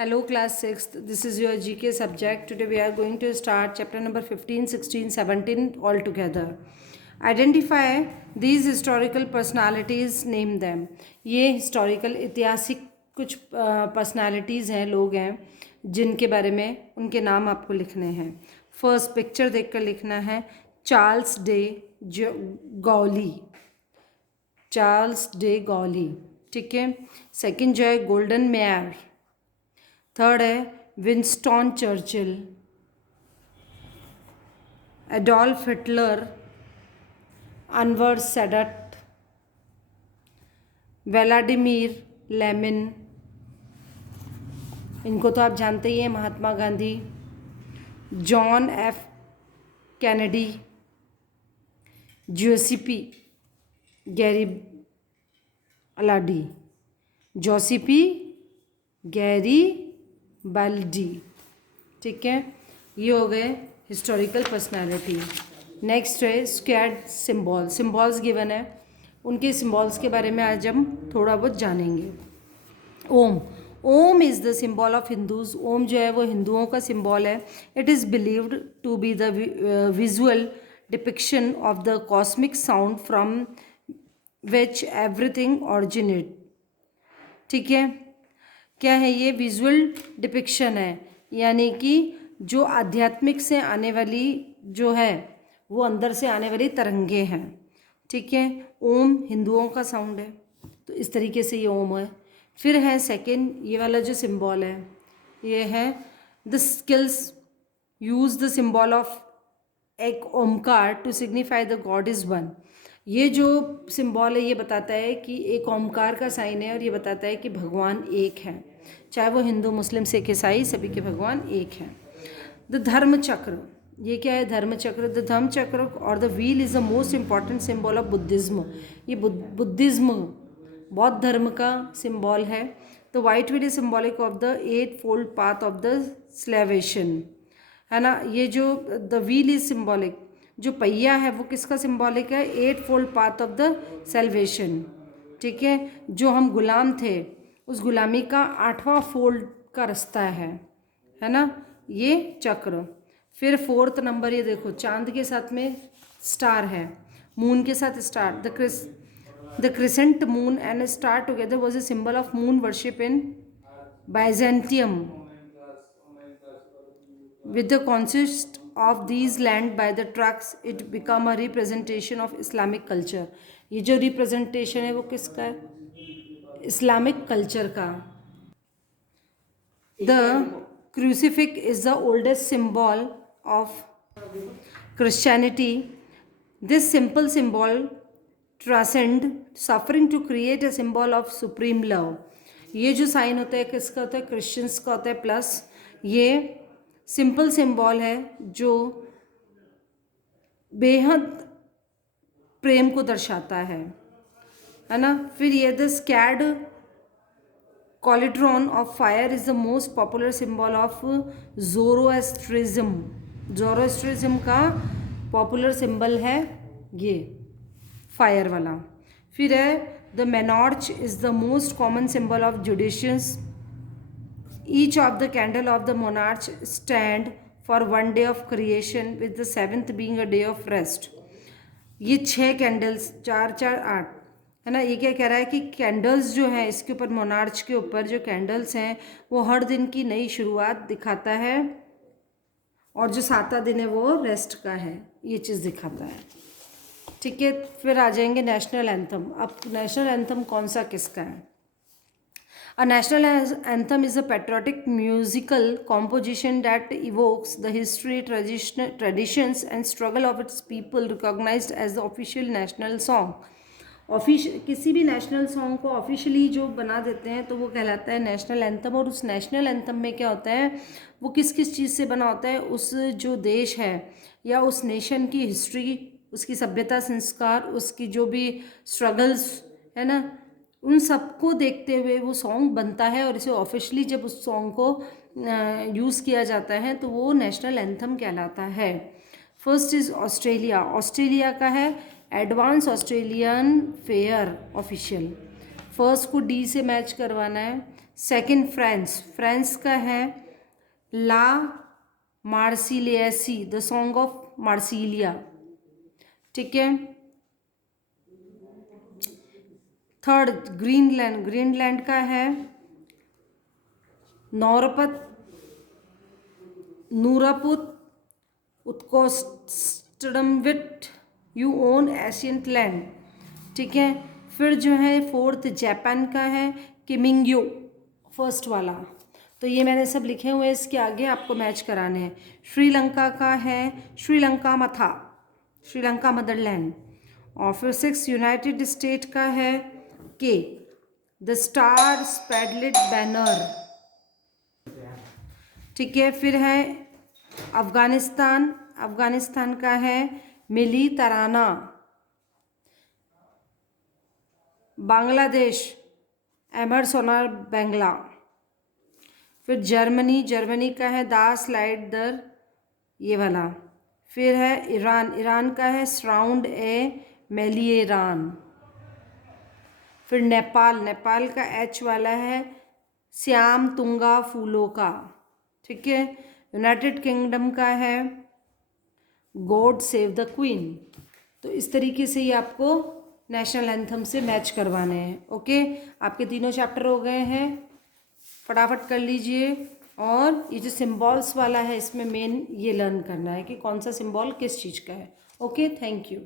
Hello class 6th, this is your GK subject. Today we are going to start chapter number 15, 16, 17 all together. Identify these historical personalities, name them. ये historical ऐतिहासिक कुछ personalities हैं, लोग हैं जिनके बारे में उनके नाम आपको लिखने हैं. फर्स्ट पिक्चर देखकर लिखना है Charles de Gaulle. Charles de Gaulle, ठीक है. सेकंड जो है गोल्डन मेयर. थर्ड है Winston Churchill, Adolf Hitler, Anwar Sadat, Vladimir Lenin, इनको तो आप जानते ही हैं, Mahatma Gandhi, John F Kennedy, Giuseppe Garibaldi, Giuseppe Garibaldi, ठीक है. ये हो गए हिस्टोरिकल पर्सनालिटी. नेक्स्ट है स्क्वाड सिंबल. सिंबल्स गिवन है, उनके सिंबल्स के बारे में आज हम थोड़ा बहुत जानेंगे. Om. Om is the symbol of Hindus. Om जो है वो हिंदुओं का सिंबल है. It is believed to be the visual depiction of the cosmic sound from which everything originate. ठीक है. क्या है ये? विजुअल डिपिक्शन है, यानी कि जो आध्यात्मिक से आने वाली जो है वो अंदर से आने वाली तरंगे हैं. ठीक है. ओम हिंदुओं का साउंड है, तो इस तरीके से ये ओम है. फिर है सेकंड, ये वाला जो सिंबल है ये है the Sikhs use the symbol of Ek Onkar to signify the god is one. ये जो सिंबल है ये बताता है कि एक ओमकार का साइन है और ये बताता है कि भगवान एक है, चाहे वो हिंदू मुस्लिम सिख ईसाई सभी के भगवान एक हैं. द धर्म चक्र. ये क्या है? धर्म चक्र. द धर्म चक्र और the wheel is the most important symbol of Buddhism. ये बुद्धिज्म बौद्ध धर्म का सिंबल है. The white wheel is symbolic of the 8 fold path of the salvation, है ना. ये जो द व्हील इज सिम्बॉलिक, जो पहिया है वो किसका सिम्बॉलिक है? 8 fold path of the salvation. ठीक है. जो हम गुलाम थे उस गुलामी का 8वां फोल्ड का रास्ता है ना ये चक्र. फिर फोर्थ नंबर, ये देखो चांद के साथ में स्टार है, मून के साथ star. The crescent moon and star together was a symbol of moon worship in Byzantium. With the conquest of these land by the Turks it become a representation of Islamic culture. ये जो representation है वो किसका है? Islamic culture का. The crucifix is the oldest symbol of Christianity. This simple symbol transcend suffering to create a symbol of supreme love. ये जो sign होता है किसका होता है? क्रिश्चियंस का होता है. प्लस ये सिंपल सिंबल है जो बेहद प्रेम को दर्शाता है ना. फिर ये the sacred cauldron of fire is the most popular symbol of Zoroastrianism. Zoroastrianism का पॉपुलर सिंबल है ये फायर वाला. फिर है the menorah is the most common symbol of Judaism. Each of the candle of the menorah stand for 1 day of creation with the 7th being a day of rest. ये 6 candles, 4 4 8, है ना. ये क्या कह रहा है कि कैंडल्स जो हैं इसके ऊपर, मोनार्च के ऊपर जो कैंडल्स हैं वो हर दिन की नई शुरुआत दिखाता है, और जो 7वां दिन है वो रेस्ट का है, ये चीज़ दिखाता है. ठीक है. फिर आ जाएंगे नेशनल एंथम. अब नेशनल एंथम कौन सा किसका है? A national anthem is a patriotic musical composition that evokes the history, traditions and struggle of its people, recognized as the official national song. किसी भी नेशनल सॉन्ग को ऑफिशियली जो बना देते हैं तो वो कहलाता है नेशनल एंथम. और उस नेशनल एंथम में क्या होता है, वो किस किस चीज़ से बना होता है? उस जो देश है या उस नेशन की हिस्ट्री, उसकी सभ्यता, संस्कार, उसकी जो भी स्ट्रगल्स है ना, उन सबको देखते हुए वो सॉन्ग बनता है. और इसे ऑफिशियली जब उस सॉन्ग को यूज़ किया जाता है तो वो नेशनल एंथम कहलाता है. First is Australia. ऑस्ट्रेलिया का है advance Australian fair official. First को डी से मैच करवाना है, सेकंड फ्रांस, फ्रांस का है ला मार्सिलियसी, द सॉन्ग ऑफ मार्सिलिया, ठीक है। थर्ड ग्रीनलैंड, ग्रीनलैंड का है नौरपत नूरापुत उत्कोस्टडमविट, यू ओन एशियंट लैंड, ठीक है। फिर जो है फोर्थ जापान का है किमिंग्यो, फर्स्ट वाला। तो ये मैंने सब लिखे हुए हैं, इसके आगे आपको मैच कराने हैं। श्रीलंका का है श्रीलंका मथा, श्रीलंका मदरलैंड। और फिर सिक्स यूनाइटेड स्टेट का है के द स्टार स्पैडलेट बैनर, ठीक है। फिर है अफगानिस्तान, अफगानिस्तान का है मिली तराना। बांग्लादेश एमरसोनार बैंगला। फिर जर्मनी, जर्मनी का है दास लाइट दर, ये वाला। फिर है ईरान, ईरान का है सराउंड ए मेलिएरान। फिर नेपाल, नेपाल का एच वाला है श्याम तुंगा फूलों का, ठीक है। यूनाइटेड किंगडम का है गॉड सेव द क्वीन। तो इस तरीके से ये आपको नेशनल एंथम से मैच करवाने हैं। ओके, आपके तीनों चैप्टर हो गए हैं, फटाफट कर लीजिए। और ये जो सिम्बॉल्स वाला है इसमें मेन ये लर्न करना है कि कौन सा सिम्बॉल किस चीज़ का है। Okay, thank you.